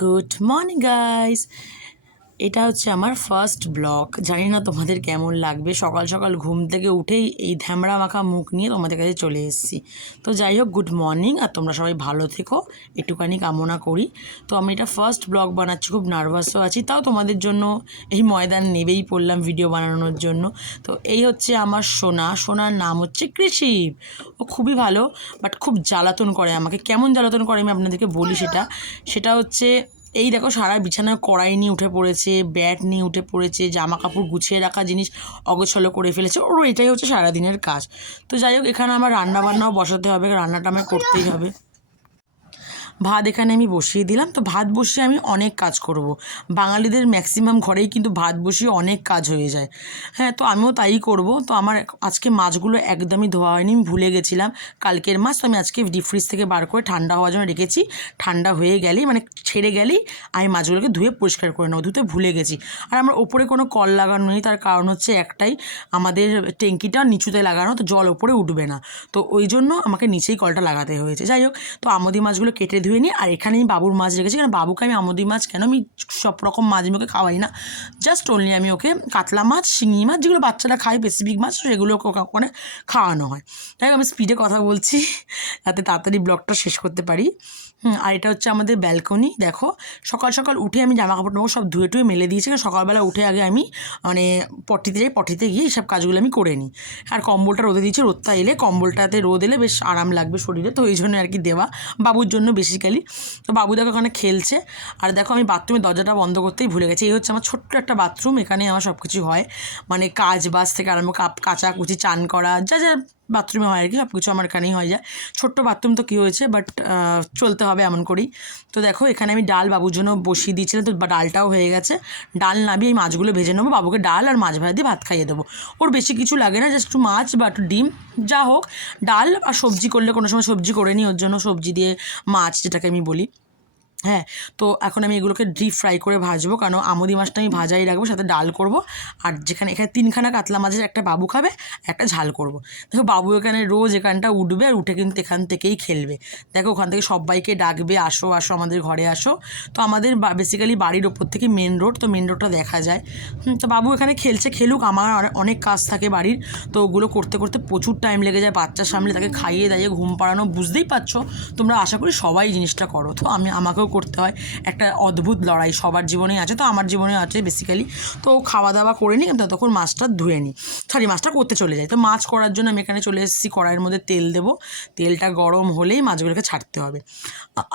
Good morning guys. এটা হচ্ছে আমার ফার্স্ট ব্লগ। জানি না তোমাদের কেমন লাগবে। সকাল সকাল ঘুম থেকে উঠেই এই ধ্যামড়া মাখা মুখ নিয়ে তোমাদের কাছে চলে এসেছি। তো যাই হোক, গুড মর্নিং, আর তোমরা সবাই ভালো থেকো একটুখানি কামনা করি। তো আমি এটা ফার্স্ট ব্লগ বানাচ্ছি, খুব নার্ভাসও আছি, তাও তোমাদের জন্য এই ময়দান নেবেই পড়লাম ভিডিও বানানোর জন্য। তো এই হচ্ছে আমার সোনার নাম হচ্ছে কৃষি। ও খুবই ভালো, বাট খুব জ্বালাতন করে আমাকে। কেমন জ্বালাতন করে আমি আপনাদেরকে বলি। সেটা হচ্ছে, এই দেখো সারা বিছানায় কড়াই নিয়ে উঠে পড়েছে, ব্যাট নিয়ে উঠে পড়েছে, জামা কাপড় গুছিয়ে রাখা জিনিস অগোছালো করে ফেলেছে। ওর এটাই হচ্ছে সারাদিনের কাজ। তো যাই হোক, এখানে আমার রান্না বান্নাও বসাতে হবে, রান্নাটা আমায় করতেই হবে। ভাত এখানে আমি বসিয়ে দিলাম। তো ভাত বসিয়ে আমি অনেক কাজ করব। বাঙালিদের ম্যাক্সিমাম ঘরেই কিন্তু ভাত বসিয়ে অনেক কাজ হয়ে যায়। হ্যাঁ, তো আমিও তাই করব। তো আমার আজকে মাছগুলো একদমই ধোয়া হয়নি, আমি ভুলে গেছিলাম কালকের মাছ। তো আমি আজকে ডিপ ফ্রিজ থেকে বার করে ঠান্ডা হওয়ার জন্য রেখেছি। ঠান্ডা হয়ে গেলেই, মানে ছেড়ে গেলেই আমি মাছগুলোকে ধুয়ে পরিষ্কার করে নেবো। ধুতে ভুলে গেছি। আর আমার ওপরে কোনো কল লাগানো নেই, তার কারণ হচ্ছে একটাই, আমাদের ট্যাঙ্কিটা নিচুতে লাগানো, তো জল ওপরে উঠবে না। তো ওই জন্য আমাকে নিচেই কলটা লাগাতে হয়েছে। যাই হোক, তো আমুদি মাছগুলো কেটে ধুয়ে নিই। আর এখানে আমি বাবুর মাছ রেখেছি, কারণ বাবুকে আমি আমুদি মাছ কেন, আমি সব রকম মাছ আমি ওকে খাওয়াই না। জাস্ট অনলি আমি ওকে কাতলা মাছ, শিঙি মাছ, যেগুলো বাচ্চারা খায় স্পেসিফিক মাছ, সেগুলো ওকে ওখানে খাওয়ানো হয়। তাই আমি স্পিডে কথা বলছি যাতে তাড়াতাড়ি ব্লগটা শেষ করতে পারি। আর এটা হচ্ছে আমাদের ব্যালকনি। দেখো, সকাল সকাল উঠে আমি জামা কাপড় নেবো সব ধুয়ে টুয়ে মেলে দিয়েছি। সকালবেলা উঠে আগে আমি মানে পটিতে গিয়ে এইসব কাজগুলো আমি করে নিই। আর কম্বলটা রোদে দিয়েছি, রোদটা এলে কম্বলটাতে রোদ এলে বেশ আরাম লাগবে শরীরে, তো এই জন্য আর কি দেওয়া, বাবুর জন্য বেসিক্যালি। তো বাবু দেখো ওখানে খেলছে। আর দেখো, আমি বাথরুমের দরজাটা বন্ধ করতেই ভুলে গেছি। এই হচ্ছে আমার ছোট্ট একটা বাথরুম, এখানে আমার সব কিছু হয়, মানে কাজ বাজ থেকে আরম্ভ কাচা কুচি, চান করা, যা যা বাথরুমে হয় আর কি, সব কিছু আমার এখানেই হয়ে যায়। ছোট্ট বাথরুম তো কী হয়েছে, বাট চলতে হবে এমন করেই। তো দেখো, এখানে আমি ডাল বাবুর জন্য বসিয়ে দিয়েছিলাম, তো ডালটাও হয়ে গেছে। ডাল নামিয়ে এই মাছগুলো ভেজে নেবো, বাবুকে ডাল আর মাছ ভাজা দিয়ে ভাত খাইয়ে দেবো। ওর বেশি কিছু লাগে না, জাস্ট একটু মাছ বা একটু ডিম, যা হোক। ডাল আর সবজি করলে কোনো সময় সবজি করে নিই ওর জন্য, সবজি দিয়ে মাছ যেটাকে আমি বলি। হ্যাঁ, তো এখন আমি এগুলোকে ডিপ ফ্রাই করে ভাজবো, কারণ আমুদি মাছটা আমি ভাজাই রাখবো, সাথে ডাল করব। আর এখানে 3খানা কাতলা মাছের একটা বাবু খাবে, একটা ঝাল করব। দেখো, বাবু এখানে রোজ এখানটা উঠবে, আর উঠে কিন্তু এখান থেকেই খেলবে। দেখো, ওখান থেকে সবাইকে ডাকবে, আসো আসো আমাদের ঘরে আসো। তো আমাদের বেসিক্যালি বাড়ির ওপর থেকে মেন রোড, তো মেন রোডটা দেখা যায়। তো বাবু এখানে খেলছে, খেলুক। আমার অনেক কাজ থাকে বাড়ির, তো ওগুলো করতে করতে প্রচুর টাইম লেগে যায়। বাচ্চার সামনে তাকে খাইয়ে দাইয়ে ঘুম পাড়ানো, বুঝতেই পারছো তোমরা, আশা করি সবাই জিনিসটা করো। তো আমাকেও করতে হয়। একটা অদ্ভুত লড়াই সবার জীবনেই আছে, তো আমার জীবনেও আছে বেসিক্যালি। তো খাওয়া দাওয়া করে নিই, কিন্তু ততক্ষণ মাছটা ধুয়ে নিই, মাছটা করতে চলে যাই। তো মাছ করার জন্য আমি এখানে চলে এসেছি। কড়াইয়ের মধ্যে তেল দেবো, তেলটা গরম হলেই মাছগুলোকে ছাড়তে হবে।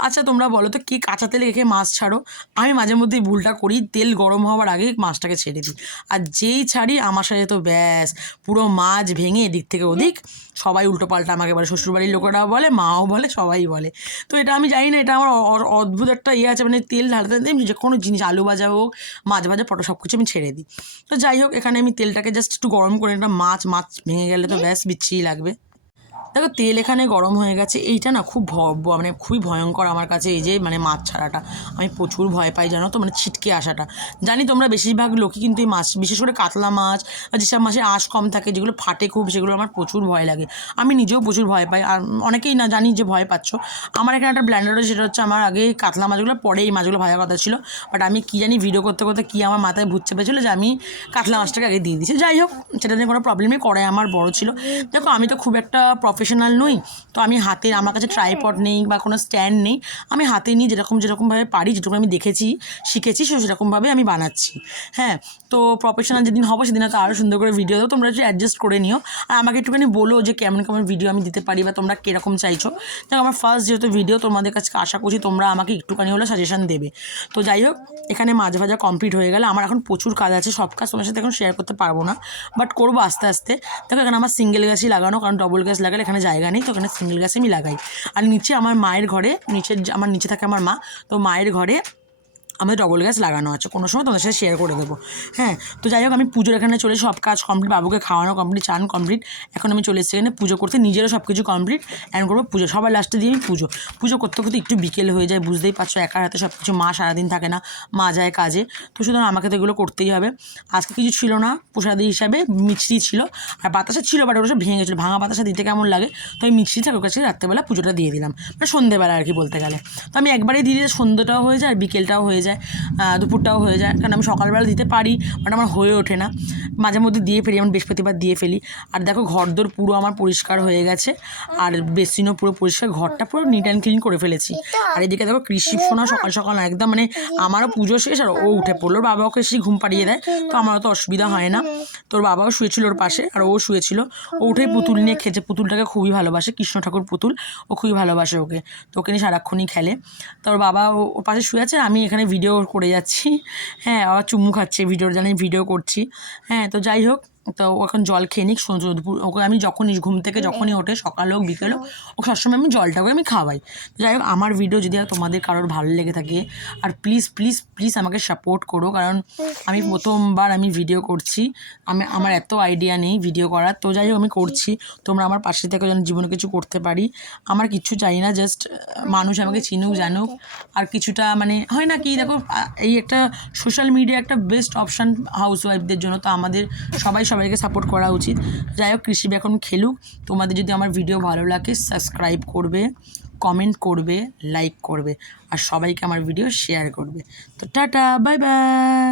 আচ্ছা, তোমরা বলো তো, কি কাঁচা তেলে রেখে মাছ ছাড়ো? আমি মাঝে মধ্যেই ভুলটা করি, তেল গরম হওয়ার আগেই মাছটাকে ছেড়ে দিই। আর যেই ছাড়ি, আমার সাথে তো ব্যাস পুরো মাছ ভেঙে এদিক থেকে ওদিক, সবাই উল্টোপাল্টা আমাকে বলে, শ্বশুরবাড়ির লোকেরাও বলে, মাও বলে, সবাই বলে। তো এটা আমি জানি না, এটা আমার অদ্ভুত একটা আছে, মানে তেল ঢালতে যে কোনো জিনিস, আলু ভাজা হোক, মাছ ভাজা, পটো, সব কিছু আমি ছেড়ে দিই। তো যাই হোক, এখানে আমি তেলটাকে জাস্ট একটু গরম করে নিলাম। মাছ ভেঙে গেলে তো ব্যাস বিচ্ছিরি লাগবে। দেখো, তেল এখানে গরম হয়ে গেছে। এইটা না খুব মানে খুবই ভয়ঙ্কর আমার কাছে, এই যে মানে মাছ ছাড়াটা আমি প্রচুর ভয় পাই, জানো তো, মানে ছিটকে আসাটা। জানি তোমরা বেশিরভাগ লোকই কিন্তু এই মাছ, বিশেষ করে কাতলা মাছ আর যেসব মাছের আঁশ কম থাকে, যেগুলো ফাটে খুব, সেগুলো আমার প্রচুর ভয় লাগে। আমি নিজেও প্রচুর ভয় পাই, আর অনেকেই না জানি যে ভয় পাচ্ছ। আমার এখানে একটা ব্ল্যান্ডার রয়েছে, সেটা হচ্ছে আমার আগে কাতলা মাছগুলো, পরে এই মাছগুলো ভাজার কথা ছিল, বাট আমি কী জানি ভিডিও করতে করতে কী আমার মাথায় ভূত চেপেছিলো যে আমি কাতলা মাছটাকে আগে দিয়ে দিয়েছি। যাই হোক, সেটা নিয়ে কোনো প্রবলেমই, কড়াই আমার বড় ছিল। দেখো, আমি তো খুব একটা প্রফেশনাল নই, তো আমি হাতে, আমার কাছে ট্রাইপড নেই বা কোনো স্ট্যান্ড নেই, আমি হাতে নিয়ে যেরকমভাবে পারি, যেটুকু আমি দেখেছি শিখেছি, সেরকমভাবে আমি বানাচ্ছি। হ্যাঁ, তো প্রফেশনাল যেদিন হবো সেদিন তো আরও সুন্দর করে ভিডিও দেবো, তোমরা একটু অ্যাডজাস্ট করে নিও। আর আমাকে একটুখানি বলো যে কেমন কেমন ভিডিও আমি দিতে পারি, বা তোমরা কীরকম চাইছো। দেখো, আমার ফার্স্ট যেহেতু ভিডিও, তোমাদের কাছে আশা করছি তোমরা আমাকে একটুখানি হলে সাজেশন দেবে। তো যাই হোক, এখানে মাছ ভাজা কমপ্লিট হয়ে গেলে, আমার এখন প্রচুর কাজ আছে, সব কাজ তোমার সাথে এখন শেয়ার করতে পারবো না, বাট করবো আস্তে আস্তে। দেখো, এখানে আমার সিঙ্গেল গ্যাসই লাগানো, কারণ ডবল গ্যাস লাগালে এখানে জায়গা নেই, তো এখানে সিঙ্গেল গ্যাসে আমি লাগাই। আর নিচে আমার মায়ের ঘরে, আমার নিচে থাকে আমার মা, তো মায়ের ঘরে আমাদের টগর গাছ লাগানো আছে, কোনো সময় তোমাদের সাথে শেয়ার করে দেবো। হ্যাঁ, তো যাই হোক আমি পুজোর এখানে চলে সব কাজ কমপ্লিট, বাবুকে খাওয়ানো কমপ্লিট, চান কমপ্লিট। এখন আমি চলে এসেছি এখানে পুজো করতে, নিজেরও সব কিছু কমপ্লিট। এখন করবো পুজো, সবার লাস্টে দিয়ে আমি পুজো করতে করতে একটু বিকেল হয়ে যায়, বুঝতেই পারছো একার হাতে সব কিছু, মা সারাদিন থাকে না, মা যায় কাজে, তো সুতরাং আমাকে তো এগুলো করতেই হবে। আজকে কিছু ছিল না প্রসাদি হিসাবে, মিষ্টি ছিল আর বাতাসা ছিল, বাট ওটা সব ভেঙে গেছিলো, ভাঙা বাতাসা দিতে কেমন লাগে, তো আমি মিষ্টি ঠাকুর কাছে রাত্রেবেলা পুজোটা দিয়ে দিলাম, মানে সন্ধ্যেবেলা আর কি বলতে গেলে। তো আমি একবারেই দিয়ে দিলে সন্ধ্যেটাও হয়ে যায় আর বিকেলটাও হয়ে যায়, দুপুরটাও হয়ে যায়, কারণ আমি সকালবেলা দিতে পারি বাট আমার হয়ে ওঠে না, মাঝে মধ্যে দিয়ে ফেলি, যেমন বৃহস্পতিবার দিয়ে ফেলি। আর দেখো ঘরদোর পুরো আমার পরিষ্কার হয়ে গেছে, আর বেসিনও পুরো পরিষ্কার, ঘরটা পুরো নিট অ্যান্ড ক্লিন করে ফেলেছি। আর এদিকে দেখো কৃষি শোনা সকাল সকাল একদম, মানে আমারও পুজো শেষ আর ও উঠে পড়লো, বাবা ওকে এসে ঘুম পাড়িয়ে দেয়, তো আমারও তো অসুবিধা হয় না। তোর বাবাও শুয়েছিল ওর পাশে আর ও শুয়েছিল, ও উঠেই পুতুল নিয়ে খেয়েছে, পুতুলটাকে খুবই ভালোবাসে, কৃষ্ণ ঠাকুর পুতুল, ও খুবই ভালোবাসে ওকে, তো ওকে নিয়ে সারাক্ষণই খেলে। তোর বাবা ওর পাশে শুয়ে আছে, আমি এখানে ভিডিও করে যাচ্ছি। হ্যাঁ, আবার চুমু খাচ্ছে ভিডিওর জন্য, ভিডিও করছি। হ্যাঁ, তো যাই হোক, তো ও এখন জল খেয়ে নিক, দুপুর ওকে আমি যখনই ঘুম থেকে যখনই ওঠে, সকাল হোক বিকেল হোক, ও সবসময় আমি জলটাকে আমি খাওয়াই। যাই হোক, আমার ভিডিও যদি তোমাদের কারোর ভালো লেগে থাকে, আর প্লিজ প্লিজ প্লিজ আমাকে সাপোর্ট করো, কারণ আমি প্রথমবার আমি ভিডিও করছি, আমার এত আইডিয়া নেই ভিডিও করার, তো যাই হোক আমি করছি, তোমরা আমার পাশে থেকে যেন জীবনে কিছু করতে পারি। আমার কিচ্ছু চাই না, জাস্ট মানুষ আমাকে চিনুক জানুক, আর কিছুটা মানে হয় না কি, দেখো এই একটা সোশ্যাল মিডিয়া একটা বেস্ট অপশান হাউসওয়াইফদের জন্য, তো আমাদের সবাইকে সাপোর্ট করা উচিত। যাই হোক, কৃষি এখন খেলুক। তোমাদের যদি আমার ভিডিও ভালো লাগে সাবস্ক্রাইব করবে, কমেন্ট করবে, লাইক করবে, আর সবাইকে আমার ভিডিও শেয়ার করবে। তো টাটা, বাই বাই।